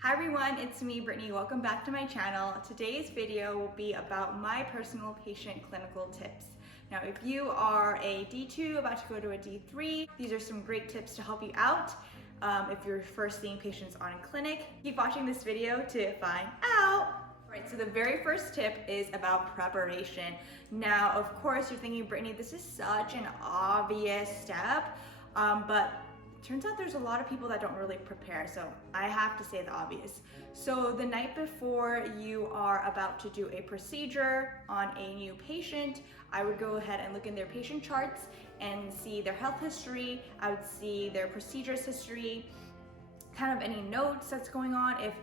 Hi everyone, it's me, Brittany. Welcome back to my channel. Today's video will be about my personal patient clinical tips. Now, if you are a D2 about to go to a D3, these are some great tips to help you out if you're first seeing patients on in clinic. Keep watching this video to find out. Right, so the very first tip is about preparation. Now, of course, you're thinking, Brittany, this is such an obvious step, but turns out there's a lot of people that don't really prepare, so I have to say the obvious. So the night before you are about to do a procedure on a new patient, I would go ahead and look in their patient charts and see their health history. I would see their procedures history, kind of any notes that's going on. If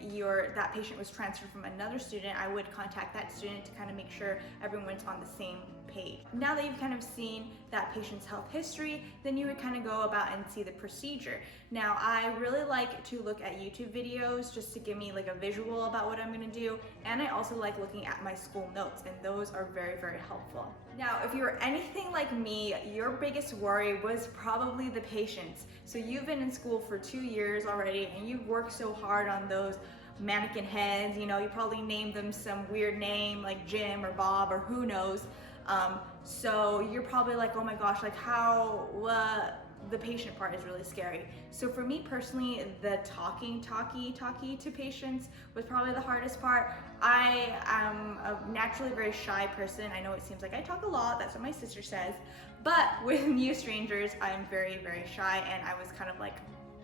that patient was transferred from another student, I would contact that student to kind of make sure everyone's on the same page. Now that you've kind of seen that patient's health history, then you would kind of go about and see the procedure. Now, I really like to look at YouTube videos just to give me like a visual about what I'm gonna do, and I also like looking at my school notes, and those are very, very helpful. Now, if you're anything like me, your biggest worry was probably the patients. So you've been in school for 2 years already, and you've worked so hard on those mannequin heads, you probably named them some weird name like Jim or Bob or who knows. So you're probably like, oh my gosh, like the patient part is really scary. So for me personally, the talkie to patients was probably the hardest part. I am a naturally very shy person. I know it seems like I talk a lot, that's what my sister says, but with new strangers, I'm very, very shy, and I was kind of like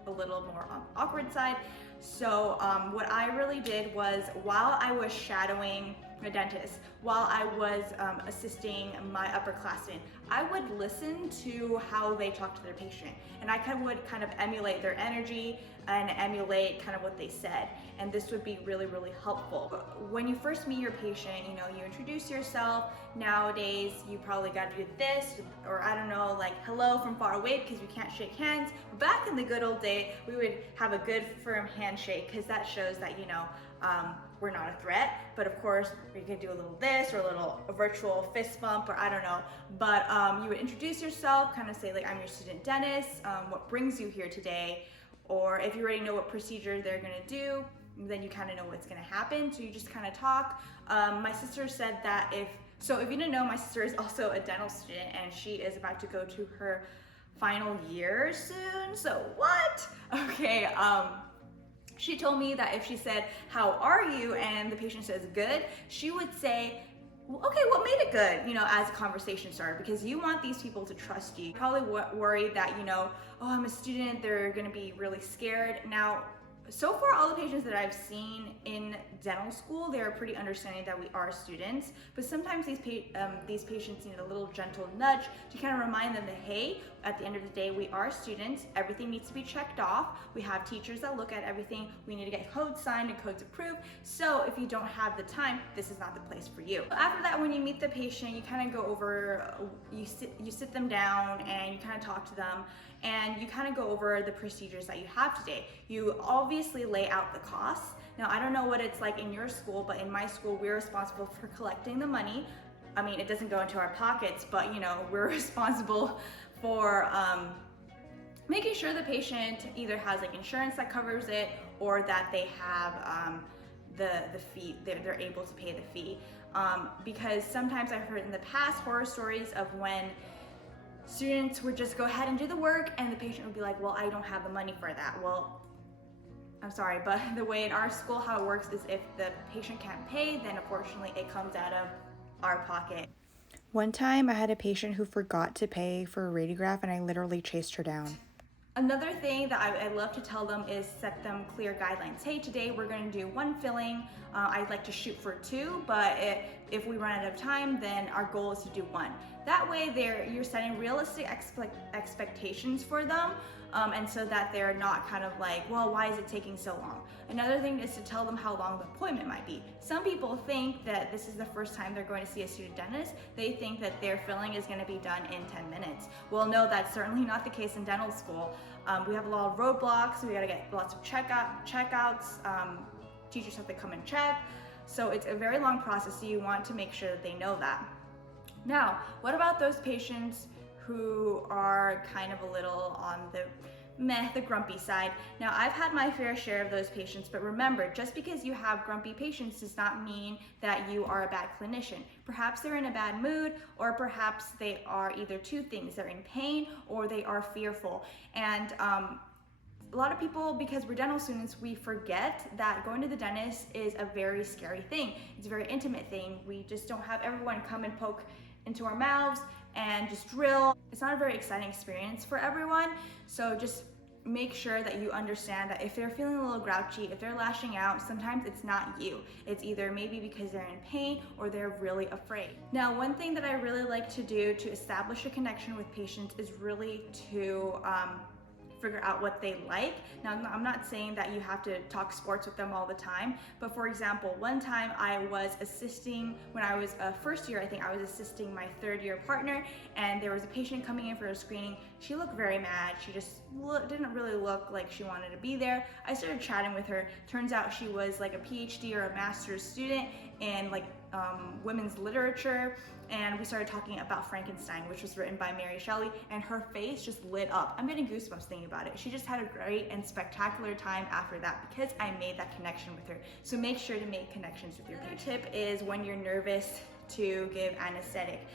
a little more on the awkward side. So what I really did was, while I was shadowing a dentist, while I was assisting my upperclassmen, I would listen to how they talk to their patient, and I would kind of emulate their energy and emulate kind of what they said, and this would be really, really helpful. When you first meet your patient, you introduce yourself. Nowadays, you probably got to do this, or I don't know, like hello from far away because we can't shake hands. Back in the good old day, we would have a good firm handshake because that shows that, we're not a threat. But of course, we could do a little this or a virtual fist bump, or I don't know. But you would introduce yourself, kind of say like, I'm your student dentist, what brings you here today? Or if you already know what procedure they're gonna do, then you kind of know what's gonna happen. So you just kind of talk. My sister said that if you didn't know, my sister is also a dental student, and she is about to go to her final year soon. So what? Okay. She told me that if she said, how are you? And the patient says, good, she would say, well, okay, what made it good? As a conversation starter, because you want these people to trust you. Probably worried that, oh, I'm a student, they're gonna be really scared. Now, so far, all the patients that I've seen in dental school, they're pretty understanding that we are students, but sometimes these patients need a little gentle nudge to kind of remind them that, hey, at the end of the day, we are students, everything needs to be checked off, we have teachers that look at everything, we need to get codes signed and codes approved, so if you don't have the time, this is not the place for you. After that, when you meet the patient, you kind of go over, you sit them down and you kind of talk to them, and you kind of go over the procedures that you have today. You obviously lay out the costs. Now, I don't know what it's like in your school, but in my school, we're responsible for collecting the money. I mean, it doesn't go into our pockets, but we're responsible for making sure the patient either has like insurance that covers it, or that they have the fee, they're able to pay the fee. Because sometimes I've heard in the past horror stories of when students would just go ahead and do the work, and the patient would be like, well, I don't have the money for that. Well, I'm sorry, but the way in our school, how it works is if the patient can't pay, then unfortunately it comes out of our pocket. One time I had a patient who forgot to pay for a radiograph, and I literally chased her down. Another thing that I love to tell them is set them clear guidelines. Hey, today we're going to do 1 filling. I'd like to shoot for 2, but if we run out of time, then our goal is to do 1. That way you're setting realistic expectations for them, and so that they're not kind of like, well, why is it taking so long? Another thing is to tell them how long the appointment might be. Some people think that this is the first time they're going to see a student dentist. They think that their filling is going to be done in 10 minutes. Well, no, that's certainly not the case in dental school. We have a lot of roadblocks. We got to get lots of checkouts. Teachers have to come and check. So it's a very long process, so you want to make sure that they know that. Now, what about those patients who are kind of a little on the meh, the grumpy side. Now, I've had my fair share of those patients, but remember, just because you have grumpy patients does not mean that you are a bad clinician. Perhaps they're in a bad mood, or perhaps they are either two things: they're in pain or they are fearful. And a lot of people, because we're dental students, we forget that going to the dentist is a very scary thing. It's a very intimate thing. We just don't have everyone come and poke into our mouths and just drill. It's not a very exciting experience for everyone. So just make sure that you understand that if they're feeling a little grouchy, if they're lashing out, sometimes it's not you. It's either maybe because they're in pain or they're really afraid. Now, one thing that I really like to do to establish a connection with patients is really to figure out what they like. Now, I'm not saying that you have to talk sports with them all the time, but for example, one time I was assisting, when I was a first year, I think I was assisting my third year partner, and there was a patient coming in for a screening. She looked very mad. She just didn't really look like she wanted to be there. I started chatting with her. Turns out she was like a PhD or a master's student in like women's literature, and we started talking about Frankenstein, which was written by Mary Shelley, and her face just lit up. I'm getting goosebumps thinking about it. She just had a great and spectacular time after that because I made that connection with her. So make sure to make connections with your patient. Tip is when you're nervous to give anesthetic.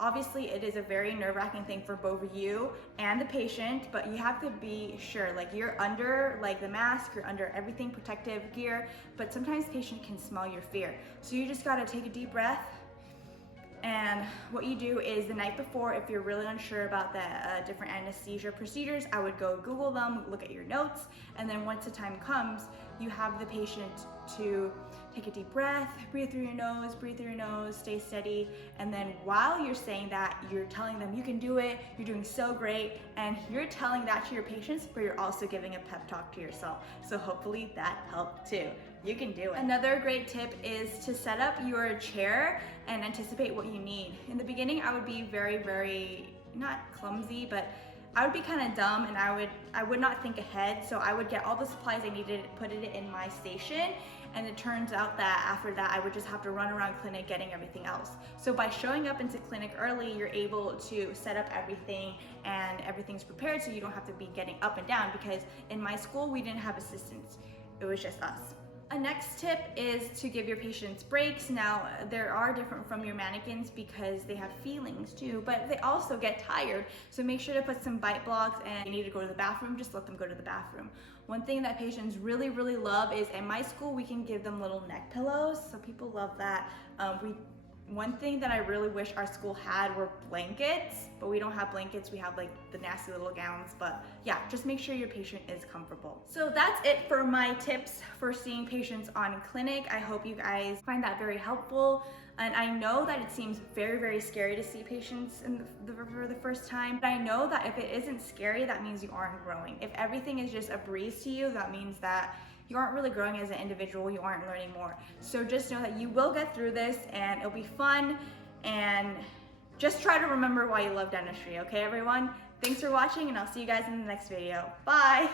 Obviously it is a very nerve-wracking thing for both you and the patient, but you have to be sure, like you're under like the mask, you're under everything, protective gear, but sometimes the patient can smell your fear. So you just gotta take a deep breath. And what you do is the night before, if you're really unsure about the different anesthesia procedures, I would go Google them, look at your notes, and then once the time comes, you have the patient to take a deep breath, breathe through your nose, stay steady, and then while you're saying that, you're telling them you can do it, you're doing so great, and you're telling that to your patients, but you're also giving a pep talk to yourself. So hopefully that helped too. You can do it. Another great tip is to set up your chair and anticipate what you need. In the beginning, I would be very, not clumsy, but I would be kind of dumb, and I would not think ahead. So I would get all the supplies I needed, put it in my station, and it turns out that after that, I would just have to run around clinic getting everything else. So by showing up into clinic early, you're able to set up everything and everything's prepared, so you don't have to be getting up and down, because in my school, we didn't have assistants. It was just us. A next tip is to give your patients breaks. Now, there are different from your mannequins because they have feelings too, but they also get tired. So make sure to put some bite blocks, and you need to go to the bathroom, just let them go to the bathroom. One thing that patients really love is, in my school, we can give them little neck pillows. So people love that. One thing that I really wish our school had were blankets, but we don't have blankets. We have like the nasty little gowns, but yeah, just make sure your patient is comfortable. So that's it for my tips for seeing patients on clinic. I hope you guys find that very helpful. And I know that it seems very scary to see patients for the first time, but I know that if it isn't scary, that means you aren't growing. If everything is just a breeze to you, that means that you aren't really growing as an individual, you aren't learning more. So just know that you will get through this, and it'll be fun, and just try to remember why you love dentistry, okay everyone? Thanks for watching, and I'll see you guys in the next video. Bye!